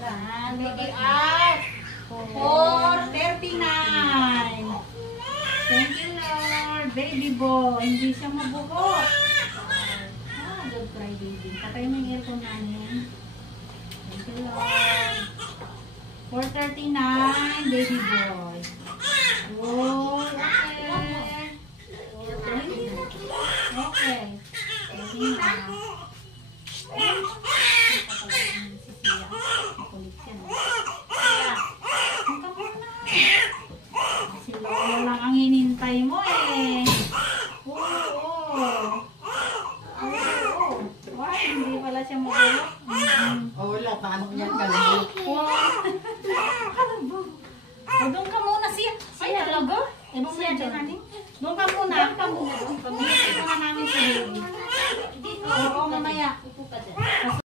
Yan, baby Art. 439. Thank you, Lord. Baby boy, hindi siya mabuhok. Ah, good cry, baby. Patay mo yung aircon namin. Thank you, Lord. 439, baby boy. Oh, okay. Okay. Ready na. Kulit yan. Ang kapal na. Si Lola lang ang hinintay mo eh. Oo. Why? Hindi pala siya magulo. Oh, wala. Paano yan? Galing.